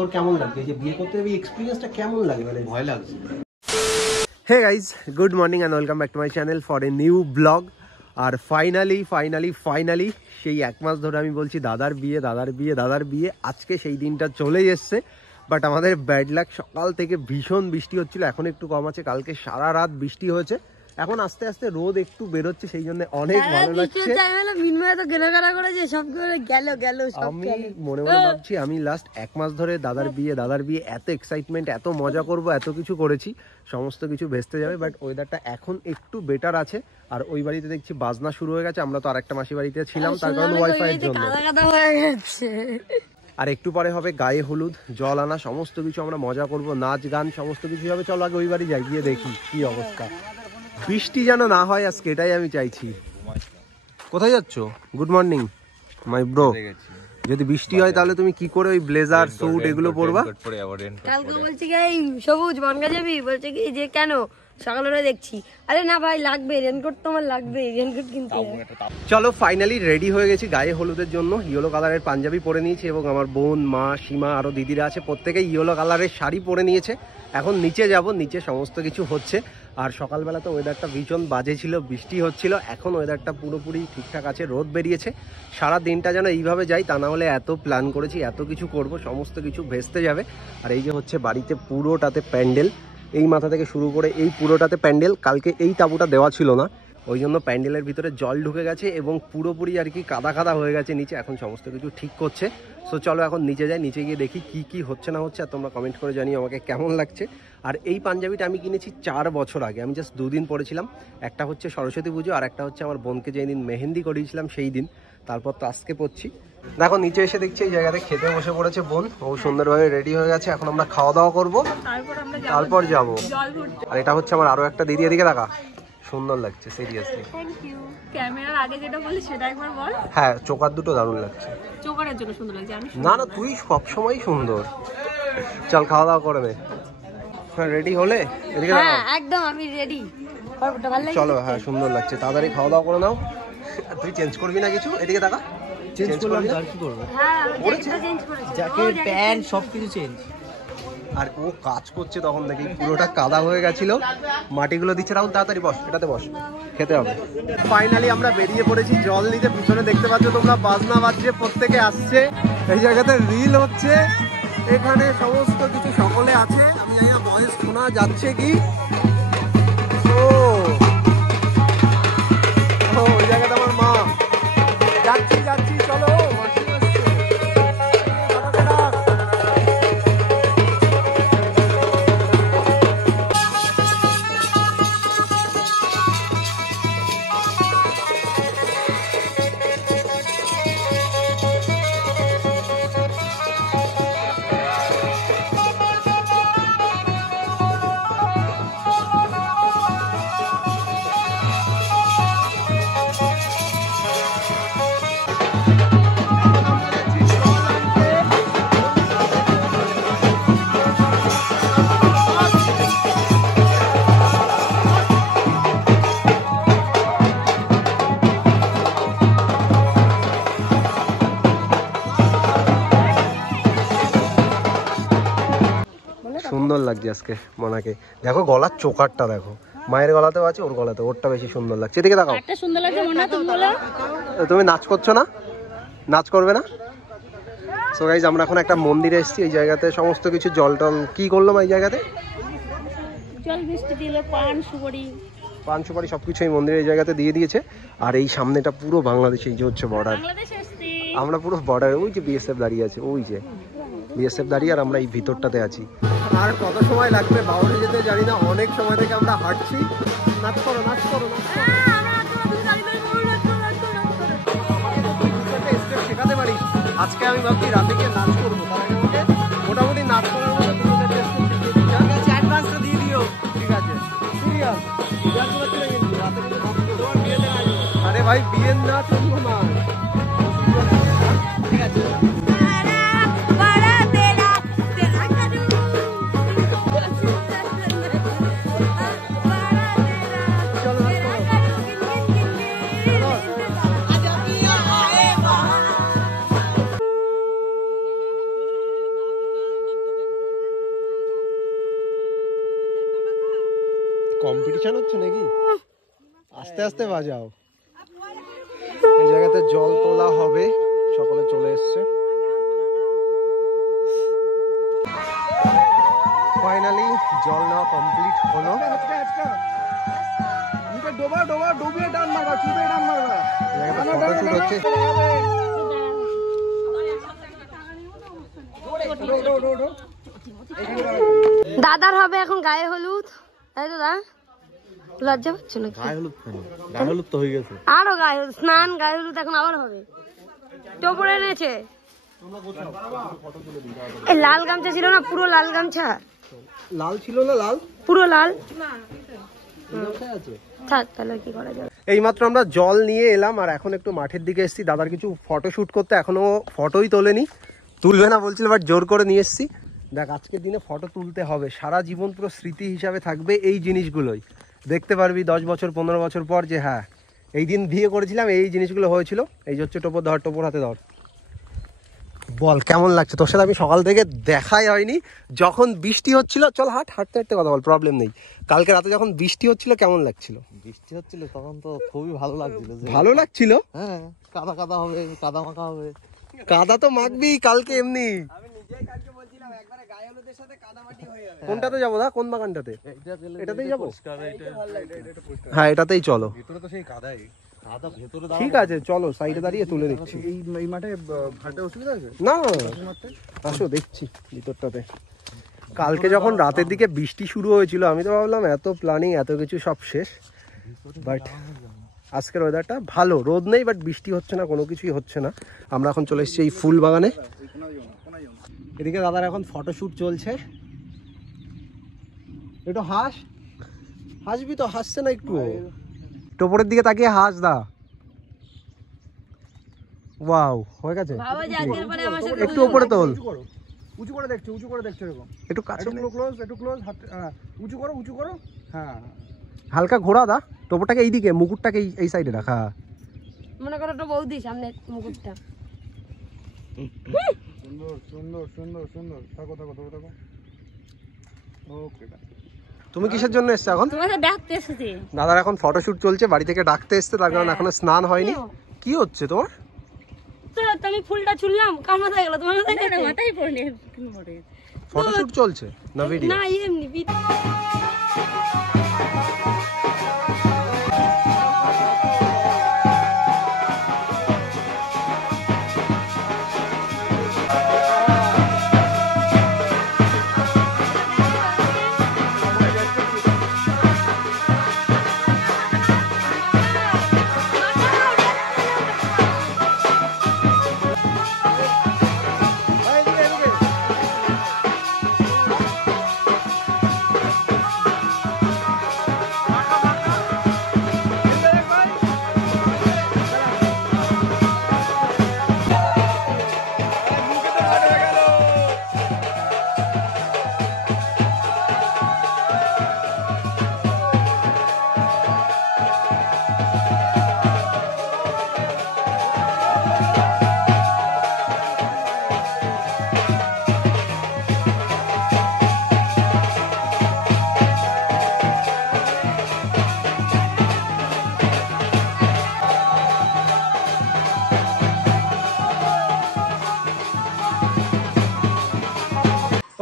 তোর কেমন লাগছে যে বিয়ে করতে এই এক্সপেরিয়েন্সটা কেমন লাগে? মানে ভয় লাগছে? Hey guys, good morning and welcome back to my channel for a new blog. আর ফাইনালি সেই 1 মাস ধরে আমি বলছি দাদার বিয়ে, আজকে সেই দিনটা চলেই এসছে। বাট আমাদের ব্যাড লাক, সকাল থেকে ভীষণ বৃষ্টি হচ্ছিল, এখন একটু কম আছে। কালকে সারা রাত বৃষ্টি হয়েছে, এখন আস্তে আস্তে রোদ একটু বেরোচ্ছে, সেই জন্য অনেক ভালো লাগছে। আমি মনে ভাবছি আমি লাস্ট 1 মাস ধরে দাদার বিয়ে এত এক্সাইটমেন্ট, এত মজা করব, এত কিছু করেছি, সমস্ত কিছু ভেস্তে যাবে। বাট ওয়েদারটা এখন একটু বেটার আছে। আর ওই বাড়িতে দেখছি বাজনা শুরু হয়ে গেছে, আমরা তো আরেকটা মাসি বাড়িতে ছিলাম, তার কারণ ওয়াইফাই এর জন্য। আর একটু পরে হবে গায়ে হলুদ, জল আনা, সমস্ত কিছু আমরা মজা করব, নাচ গান সমস্ত কিছু হবে। চলো আগে ওই বাড়ি যাই, গিয়ে দেখি কি অবস্থা। বৃষ্টি যেন না হয় আজকে, এটাই আমি চাইছি। কোথায় যাচ্ছ? Good morning my bro. যদি বৃষ্টি হয় তাহলে তুমি কি করে ওই ব্লেজার স্যুট এগুলো পরবা? কালকে বলছি কি সবুজ বনগা যাবি, বলছে কি যে কেন, সকালবেলা দেখছি আরে না ভাই লাগবে রেনকোট, তোমার লাগবে রেনকোট কিনতে। চলো ফাইনালি রেডি হয়ে গেছি গায়ে হলুদের জন্য। ইয়েলো কালারের পাঞ্জাবি পরে নিয়েছি এবং আমার বোন, মা, সীমা আরো দিদিরা আছে, প্রত্যেকেই ইয়েলো কালারের শাড়ি পরে নিয়েছে। এখন নিচে যাব, নিচে সমস্ত কিছু হচ্ছে। আর সকালবেলা তো ওয়েদারটা ভীষণ বাজে ছিল, বৃষ্টি হচ্ছিল। এখন ওয়েদারটা পুরোপুরি ঠিকঠাক আছে, রোদ বেরিয়েছে। সারা দিনটা যেন এইভাবে যাই, তা না হলে এত প্ল্যান করেছি, এত কিছু করব, সমস্ত কিছু ভেস্তে যাবে। আর এই যে হচ্ছে বাড়িতে পুরোটাতে প্যান্ডেল, এই মাথা থেকে শুরু করে এই পুরোটাতে প্যান্ডেল। কালকে এই তাঁবুটা দেওয়া ছিল না, ওই জন্য প্যান্ডেলের ভিতরে জল ঢুকে গেছে এবং পুরোপুরি আর কি কাদা হয়ে গেছে নিচে। এখন সমস্ত কিছু ঠিক করছে। সো চলো এখন নিচে যাই, নিচে গিয়ে দেখি কি কি হচ্ছে না হচ্ছে। আর তোমরা কমেন্ট করে জানিও আমাকে কেমন লাগছে। আর এই পাঞ্জাবিটা আমি কিনেছি 4 বছর আগে, আমি জাস্ট 2 দিন পরেছিলাম। একটা হচ্ছে সরস্বতী পুজো, আর একটা হচ্ছে আমার বোনকে যেই দিন মেহেন্দি করিয়েছিলাম সেই দিন। তারপর তো আজকে পরছি। দেখো নিচে এসে দেখছি এই জায়গাতে খেতে বসে পড়েছে বোন, ও সুন্দরভাবে রেডি হয়ে গেছে। এখন আমরা খাওয়া দাওয়া করবো, তারপর যাবো। আর এটা হচ্ছে আমার আরো একটা দিদি, এদিকে দেখা, সুন্দর লাগছে সিরিয়াসলি। Thank you. ক্যামেরার আগে যেটা বলি সেটা একবার বল। হ্যাঁ, চোকার দুটো দারুণ লাগছে। চোকারের জন্য সুন্দর লাগছে, আমি না তুই সবসময় সুন্দর। চল খাওয়া দাওয়া করে নে। হ্যাঁ রেডি হলে? এদিকে দেখা। হ্যাঁ একদম আমি রেডি। চলো, হ্যাঁ সুন্দর লাগছে, তাড়াতাড়ি খাওয়া দাওয়া করে নাও। তুই চেঞ্জ করবি না কিছু? এদিকে দেখা। চেঞ্জ করলাম তো আর কি করব? হ্যাঁ চেঞ্জ করেছি, জ্যাকেট প্যান্ট সবকিছু চেঞ্জ। আর ও কাজ করছে তখন দেখি পুরোটা কাদা হয়ে গেছিল, মাটিগুলো দিচ্ছে। রাহুল তাড়াতাড়ি বস, এটাতে বস, খেতে হবে। ফাইনালি আমরা বেরিয়ে পড়েছি জল নিতে। পিছনে দেখতে পাচ্ছ তোমরা বাজনা বাজছে, প্রত্যেকে আসছে, এই জায়গাতে রিল হচ্ছে, এখানে সমস্ত কিছু সকলে আছে। আমি জানি না ভয়েস শোনা যাচ্ছে কি। ও ওই জায়গাটা আমার মা। যাচ্ছি চলো। সুন্দর লাগছে আজকে মনাকে। দেখো গলার চোকারটা দেখো, মায়ের গলাতেও আছে, ওর গলাতে, ওরটা বেশি সুন্দর লাগছে। এদিকে দেখাও। একটা সুন্দর লাগছে মনে তুমি বলো। তুমি নাচ করছো না? নাচ করবে না? সো গাইজ আমরা এখন একটা মন্দিরে এসেছি। এই জায়গাতে সমস্ত কিছু জল টল কি করলাম, এই জায়গাতে জল মিষ্টি দিলে পান সুপারি সবকিছু এই মন্দিরে এই জায়গাতে দিয়ে দিয়েছে। আর এই সামনেটা পুরো বাংলাদেশ, এই যে হচ্ছে বর্ডার, আমরা পুরো বর্ডারে। ওই যে বিএসএফ দাঁড়িয়ে আছে, ওই যে বিএসএফ দাঁড়িয়ে, আর আমরা এই ভিতরটাতে আছি। আর কত সময় লাগবে বাউরে যেতে জানি না, অনেক সময় থেকে আমরা হাঁটছি। নাচ করো। শেখাতে পারিস আজকে? আমি ভাবছি রাতে গিয়ে নাচ করবো, মোটামুটি নাচ করার মতো অ্যাডভান্সটা দিয়ে দিও। ঠিক আছে, সিরিয়াস। আরে ভাই বিয়ের নাচ অন্য না, ঠিক আছে। কম্পিটিশন হচ্ছে নাকি? আস্তে আস্তে বাজাও। এই জায়গাতে জল তোলা হবে, সকলে চলে এসছে। ফাইনালি জল নেওয়া কমপ্লিট হলো। দাদার হবে এখন গায়ে হলুদ, তাই তো দা? লজ্জা পাচ্ছ না? গায়ে হলুদ কেন? গায়ে হলুদ তো হয়ে গেছে। আরো গায়ে হলুদ, স্নান, গায়ে হলুদ এখন আবার হবে। টোপরে এনেছে। এই লাল গামছা ছিল না, পুরো লাল গামছা। লাল ছিল না? লাল পুরো লাল। থাক, তাহলে কি করা যাবে। এইমাত্র আমরা জল নিয়ে এলাম আর এখন একটু মাঠের দিকে এসেছি দাদার কিছু ফটো শুট করতে। এখনো ফটোই তোলেনি, তুলবে না বলছিল, বাট জোর করে নিয়ে এসেছি। দেখ, আজকের দিনে ফটো তুলতে হবে, সারা জীবন পুরো স্মৃতি হিসাবে থাকবে এই জিনিসগুলোই। দেখতে পারবি 10 বছর 15 বছর পর যে হ্যাঁ এই দিন বিয়ে করেছিলাম, এই জিনিসগুলো হয়েছিল। এই যে হচ্ছে টোপর ধর, টোপর হাতে ধর। বল কেমন লাগছে? তোর সাথে আমি সকাল থেকে দেখাই হয়নি। যখন বৃষ্টি হচ্ছিল, চল হাঁটতে হাঁটতে কথা বল, প্রবলেম নেই। কালকে রাতে যখন বৃষ্টি হচ্ছিল কেমন লাগছিল? বৃষ্টি হচ্ছিল তখন তো খুবই ভালো লাগছিল। ভালো লাগছিল? হ্যাঁ, কাদা কাদা হবে, কাদা মাখা হবে। কাদা তো মাখবি কালকে এমনি। কোনটাতে যাবো দা? কোন বাগানটাতে? এটাতেই যাবো। হ্যাঁ, এটাতেই চলো। ঠিক আছে, চলো সাইডে দাঁড়িয়ে তুলে দেখছি। এই মাঠে হাঁটতে অসুবিধা আছে না, আসো দেখছি ভিতরটাতে। কালকে যখন রাতের দিকে বৃষ্টি শুরু হয়েছিল আমি তো ভাবলাম এত প্ল্যানিং এত কিছু সব শেষ, বাট আজকের ওয়েদারটা ভালো, রোদ নেই বাট বৃষ্টি হচ্ছে না, কোনো কিছুই হচ্ছে না। আমরা এখন চলে এসেছি এই ফুল বাগানে। এদিকে দাদার এখন ফটোশুট চলছে। একটু হাসবি তো, হাসছে না একটু। টোপরের দিকে তাকিয়ে হাস দা। ওয়াও, হয়ে গেছে। একটু উপরে তোল, উঁচু করে দেখছো, উঁচু করে দেখছো এরকম। একটু কাছে ক্লোজ, একটু ক্লোজ, উঁচু করো, উঁচু করো। হ্যাঁ, হালকা ঘোরা দা টোপরটাকে এইদিকে, মুকুটটাকে এই সাইডে রাখা। মনে করো তো বৌদি সামনে মুকুটটা। সুন্দর সুন্দর সুন্দর সুন্দর। থাকো থাকো থাকো থাকো। ওকে। তুমি কিসের জন্য এসছো এখন? তোমাকে ডাকতে এসেছি। দাদার এখন ফটোশুট চলছে, বাড়ি থেকে ডাকতে এসছে, তার কারণ এখনো স্নান হয়নি। কি হচ্ছে তোমার? তো আমি ফুলটা ছুড়লাম, কার মাথায় গেল? তোমার মাথায় গেল? মাথায় পড়ে ফটোশুট চলছে না ভিডিও? না, এমনি।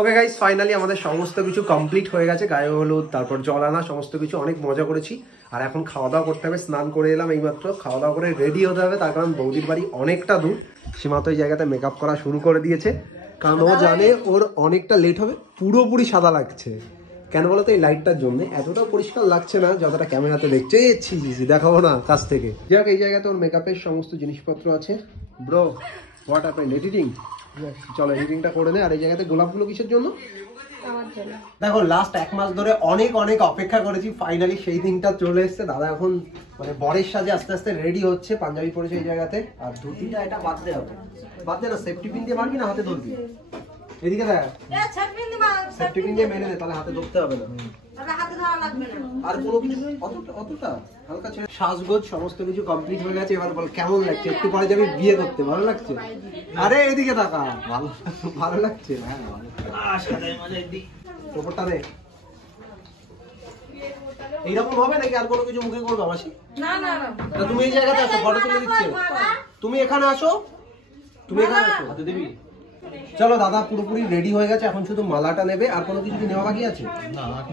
ওকে গাইস, ফাইনালি আমাদের সমস্ত কিছু কমপ্লিট হয়ে গেছে। গায়ে হলুদ, তারপর জল আনা, সমস্ত কিছু অনেক মজা করেছি। আর এখন খাওয়া দাওয়া করতে হবে। স্নান করে এলাম এইমাত্র, খাওয়া দাওয়া করে রেডি হতে হবে, তার কারণ বৌদির বাড়ি অনেকটা দূর। সীমা তো এই জায়গাতে মেকআপ করা শুরু করে দিয়েছে, কারণ ও জানে ওর অনেকটা লেট হবে। পুরোপুরি সাদা লাগছে, কেন বলতো? এই লাইটটার জন্য। এতটা পরিষ্কার লাগছে না যতটা ক্যামেরাতে দেখছে। দেখাবো না কাছ থেকে। যাক, এই জায়গাতে ওর মেকআপের সমস্ত জিনিসপত্র আছে। Bro, what happened? এডিটিং? চলো এডিটিংটা করে নে। আর এই জায়গাতে গোলাপগুলো কিসের জন্য? দেখো, লাস্ট 1 মাস ধরে অনেক অনেক অপেক্ষা করেছি, ফাইনালি সেই দিনটা চলে এসেছে। দাদা এখন মানে বরের সাজে আস্তে আস্তে রেডি হচ্ছে, পাঞ্জাবি পরেছে এই জায়গাতে। আর ধুতিটা এটা বাদ দে হবে, বাদ দে না। সেফটি পিন দিয়ে মারবি না হাতে ধরবি? এদিকে দেখ, সেফটি পিন দিয়ে মেরে দে, তাহলে হাতে ধরতে হবে না। আর কোনো কিছু অতটা হালকা ছেড়ে। সাজগোজ সমস্ত কিছু কমপ্লিট হয়ে গেছে। এবার বল কেমন লাগছে? একটু পরে যাবি বিয়ে করতে, ভালো লাগছে? আরে এদিকে তাকা, ভালো ভালো লাগছে? হ্যাঁ, ভালো। টোপরটা দে। এইরকম হবে নাকি আর কোনো কিছু মুখে করবে মাসি? না না না, তুমি এই জায়গাতে আসো, ফটো তুলে দিচ্ছি। তুমি এখানে আসো, তুমি এখানে আসো। হাতে দিবি। চলো দাদা পুরোপুরি রেডি হয়ে গেছে, এখন শুধু মালাটা নেবে। আর কোনো কিছু কি নেওয়া বাকি আছে?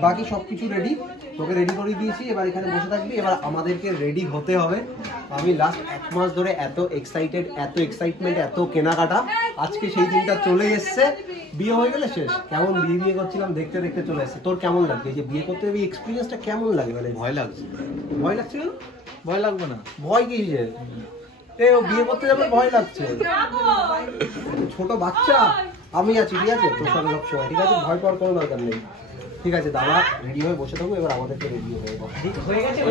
বাকি সবকিছু রেডি, তোকে রেডি করে দিয়েছি। এবার এখানে বসে থাকবি, এবার আমাদেরকে রেডি হতে হবে। আমি লাস্ট 1 মাস ধরে এত এক্সাইটেড, এত এক্সাইটমেন্ট, এত কেনাকাটা, আজকে সেই দিনটা চলে এসছে। বিয়ে হয়ে গেলে শেষ। কেমন বিয়ে করছিলাম, দেখতে দেখতে চলে এসছে। তোর কেমন লাগছে যে বিয়ে করতে হবে, এক্সপিরিয়েন্সটা কেমন লাগে? মানে ভয় লাগছে। ভয় লাগছিল? ভয় লাগবে না। ভয় কিসের? ও বিয়ে করতে যাবে ভয় লাগছে? ছোট বাচ্চা, আমি আছি, ঠিক আছে তোর সঙ্গে সবসময়, ঠিক আছে? ভয় পাওয়ার কোনো দরকার নেই, ঠিক আছে? দাদা রেডি হয়ে বসে থাকবো, এবার আমাদেরকে রেডি হয়ে গেছে।